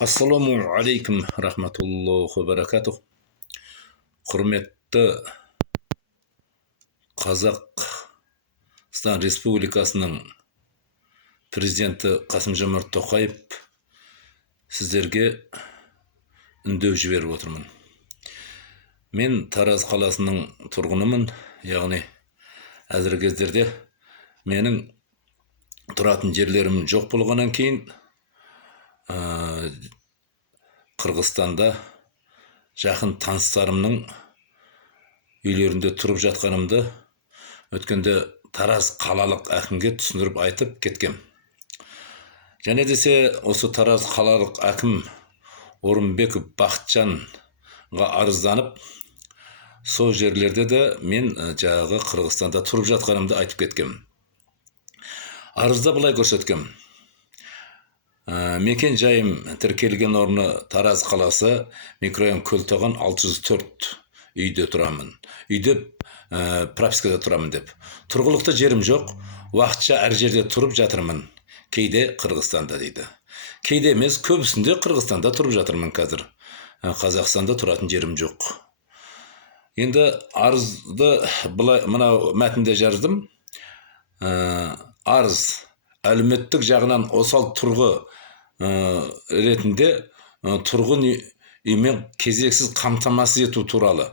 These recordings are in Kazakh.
Ассаламу алейкум рахматуллахи ва баракатух. Құрметті Қазақстан Республикасының президенті Қасым-Жомарт Тоқаев сіздерге үндеу жіберіп отырмын. Мен Тараз қаласының тұрғынымын, яғни әзіргі кездерде менің тұратын жерлерім жоқ болғаннан кейін Қырғызстанда жақын таныстарымның үйлерінде тұрып жатқанымды өткенде Тараз қалалық әкімге түсіндіріп айтып кеткем. Және десе осы Тараз қалалық әкім Орынбеков Бақытжанға арызданып, сол жерлерде де мен жағы Қырғызстанда тұрып жатқанымды айтып кеткем. Арызда былай көрсеткем: мекен жайым тіркелген орны Тараз қаласы, микрорайон Көлтоған 604 үйде тұрамын. Үйде пропискада тұрамын деп. Тұрғылықты жерім жоқ, уақытша әр жерде тұрып жатырмын. Кейде Қырғызстанда дейді. Кейде емес, көбісінде Қырғызстанда тұрып жатырмын қазір. Қазақстанда тұратын жерім жоқ. Енді арызды мына мәтінде жаздым. Арыз әлеуметтік жағынан осал тұрғы ретінде тұрғын үймен кезексіз қамтамасыз ету туралы.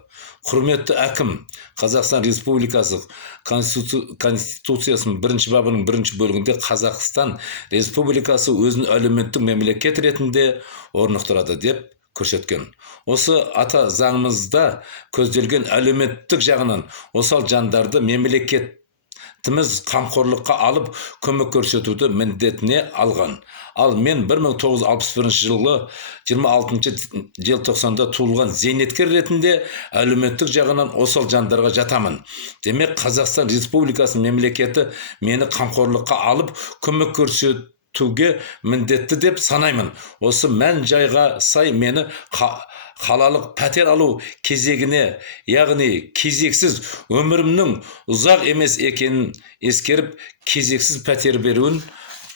Құрметті әкім, Қазақстан Республикасы Конституциясының 1 бабының 1 бөлігінде Қазақстан Республикасы өзін әлеуметтік мемлекет ретінде орнықтырады деп көрсеткен. Осы ата заңымызда көзделген әлеуметтік жағынан осал жандарды мемлекетіміз қамқорлыққа алып көмек көрсетуді міндетіне алған. Ал мен 1961 жылы 26 желтоқсанда туылған зейнеткер ретінде әлеуметтік жағынан осал жандарға жатамын. Демек, Қазақстан Республикасының мемлекеті мені қамқорлыққа алып көмек көрсетуге міндетті деп санаймын. Осы мән жайға сай мені қалалық пәтер алу кезегіне, яғни кезексіз өмірімнің ұзақ емес екенін ескеріп, кезексіз пәтер беруін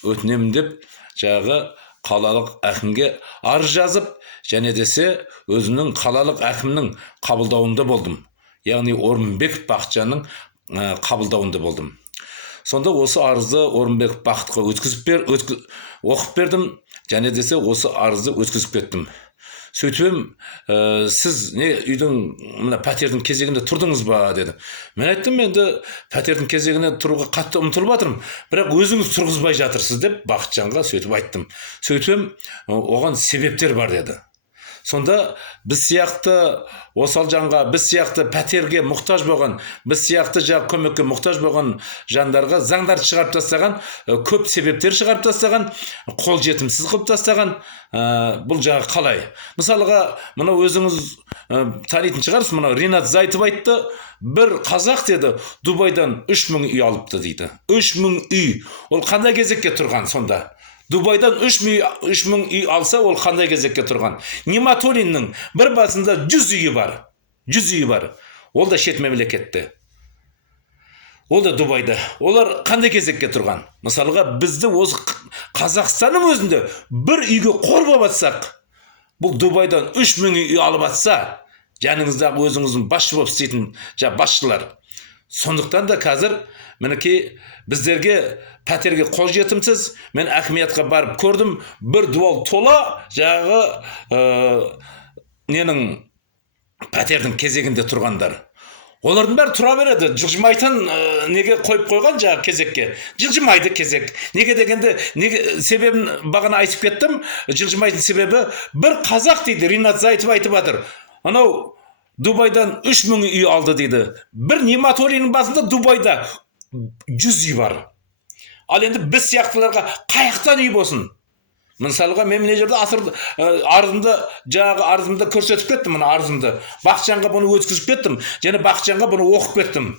өтінемін деп жағы қалалық әкімге арыз жазып, және десе өзінің қалалық әкімнің қабылдауында болдым. Яғни Орынбеков Бақытжанның қабылдауында болдым. Сонда осы арызды Орынбеков Бақытқа оқып бердім, және десе осы арызды өткізіп кеттім. Сөйтіп, сіз не үйдің пәтердің кезегінде тұрдыңыз ба деді. Мен айттым, енді пәтердің кезегіне тұруға қатты ұмтылып жатырмын, бірақ өзіңіз тұрғызбай жатырсыз деп Бақытжанға сөйтіп айттым. Сөйтіп, оған себептер бар деді. Сонда біз сияқты осал жанға, біз сияқты пәтерге мұқтаж болған, біз сияқты көмекке мұқтаж болған жандарға заңдар шығарып тастаған, көп себептер шығарып тастаған, қол жетімсіз қылып тастаған. Бұл жағы қалай? Мысалға, мына өзіңіз танитын шығарсыз, мына Ринат Зайтов айтты, бір қазақ деді, Дубайдан 3000 үй алыпты дейді. 3000 үй. Ол қандай кезекке тұрған сонда? Дубайдан 3000 үй алса, ол қандай кезекке тұрған? Нематолиннің бір басында 100 үйі бар. 100 үйі бар. Ол да шет мемлекетте. Ол да Дубайда. Олар қандай кезекке тұрған? Мысалға, бізді осы Қазақстанның өзінде бір үйге қор болып атсақ, бұл Дубайдан 3000 үй алып атса, жаныңыздағы өзіңіздің басшы болып істейтін басшылар. Сондықтан да қазір мінекей біздерге пәтерге қол жетімсіз. Мен әкіметке барып көрдім, бір дуал тола жағы пәтердің кезегінде тұрғандар. Олардың бәрі тұра береді, жылжымайтын неге қойып қойған жағы кезекке. Жылжымайды кезек. Неге дегенде, себебін бағана айтып кеттім, жылжымайтын себебі бір қазақ дейді, Ринат Зайтов айтып жатыр. Анау Дубайдан 3000 үй алды дейді. Бір Нематолиннің басында Дубайда 100 үй бар. Ал енді біз сияқтыларға қаяқтан үй болсын? Мысалға, мен мына жерде арызымды көрсетіп кеттім, мына арызымды. Бақытжанға бұны өткізіп кеттім, және Бақытжанға бұны оқып кеттім.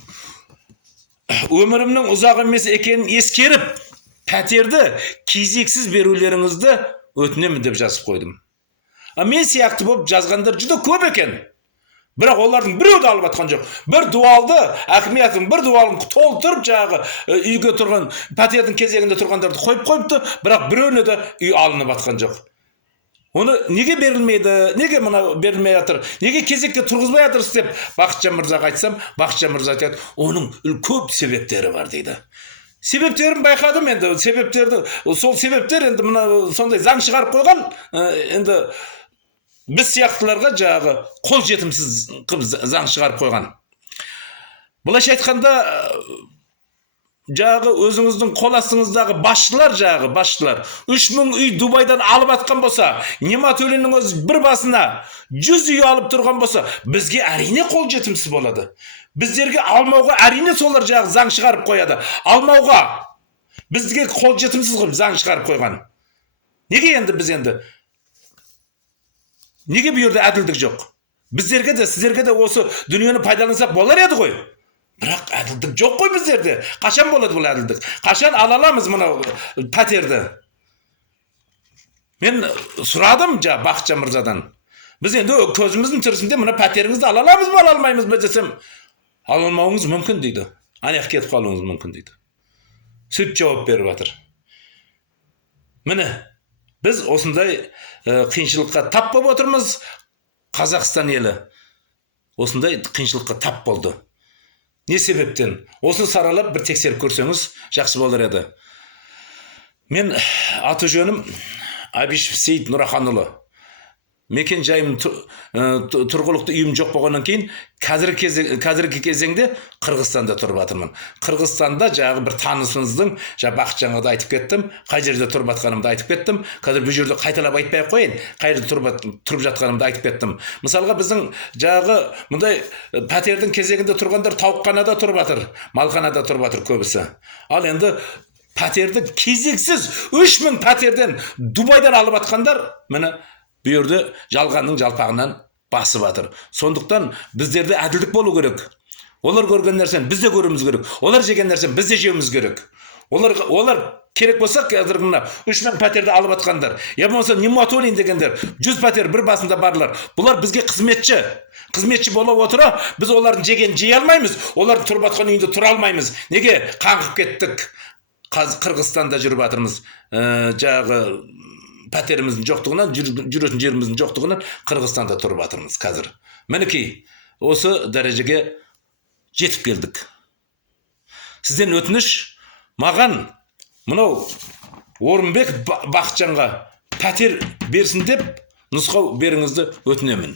Өмірімнің ұзақ емес екенін ескеріп, пәтерді кезексіз берулеріңізді өтінемін деп жазып қойдым. Мен сияқты болып жазғандар жүдө көп екен. Бірақ олардың біреуді алып атқан жоқ. Бір дуалды, әкіметтің бір дуалын толтырып жағы үйге тұрған, пәтердің кезегінде тұрғандарды қойып қойыпты, бірақ біреуіне де үй алынып атқан жоқ. Оны неге берілмейді, неге мына берілмей жатыр, неге кезекке тұрғызбай жатырсыз деп Бақытжан мырзаға айтсам, Бақытжан мырза айтады, оның көп себептері бар дейді. Себептерін байқадым енді, себептерді, сол себептер енді мына сондай заң шығарып қойған, енді біз сияқтыларға жағы қол жетімсіз заң шығарып қойған. Былайша айтқанда, жағы өзіңіздің қол астыңыздағы басшылар, 3000 үй Дубайдан алып атқан болса, Нематөлиннің өзі бір басына 100 үй алып тұрған болса, бізге әрине қол жетімсіз болады. Біздерге алмауға әрине солар жағы заң шығарып қояды. Алмауға бізге қол жетімсіз қылып заң шығарып қойған. Неге енді біз енді? Неге бұл жерде әділдік жоқ? Біздерге де, сіздерге де осы дүниені пайдалансақ болар еді ғой. Бірақ әділдік жоқ қой біздерде. Қашан болады бұл әділдік? Қашан ала аламыз мына пәтерді? Мен сұрадым Бақытжан мырзадан. Біз енді көзіміздің тірісінде мына пәтеріңізді ала аламыз ба, ала алмаймыз ба десем, ала алмауыңыз мүмкін дейді. Аяқ кетіп қалуыңыз мүмкін дейді. Сөйтіп жауап беріп жатыр. Міне, біз осындай қиыншылыққа тап болып отырмыз. Қазақстан елі осындай қиыншылыққа тап болды. Не себептен? Осыны саралап бір тексеріп көрсеңіз жақсы болар еді. Мен аты жөнім Абишев Сейіт Нұраханұлы. Мекен жайым тұрғылықты үйім жоқ болғаннан кейін қазіргі кезеңде Қырғызстанда тұрып жатырмын. Қырғызстанда жағы бір танысымыздың, Бақытжанға да айтып кеттім, қай жерде тұрып жатқанымды айтып кеттім. Қазір бұл жерде қайталап айтпай ақ қояйын, қай жерде тұрып жатқанымды айтып кеттім. Мысалға біздің жағы мұндай пәтердің кезегінде тұрғандар тауықханада тұрып жатыр, малханада тұрып жатыр көбісі. Ал енді пәтерді кезексіз 3000 пәтерден Дубайдан алып жатқандар, міне бұл жерде жалғанның жалпағынан басып жатыр. Сондықтан біздерде әділдік болу керек. Олар көрген нәрсені біз де көруіміз керек. Олар жеген нәрсені біз де жеуіміз керек. Олар керек болса, қазір мына 3000 пәтерді алып жатқандар, я болмаса Нематөлин дегендер 100 пәтер бір басында барлар. Бұлар бізге қызметші бола отыра, біз олардың жеген жей алмаймыз, олардың тұрып жатқан үйінде тұра алмаймыз. Неге? Қаңғып кеттік. Қырғызстанда жүріп жатырмыз. Жағы пәтеріміздің жоқтығынан, жүретін жеріміздің жоқтығынан Қырғызстанда тұрып жатырмыз қазір. Мінекей, осы дәрежеге жетіп келдік. Сізден өтініш, маған мынау Орынбек Бақытжанға пәтер берсін деп нұсқау беріңізді өтінемін.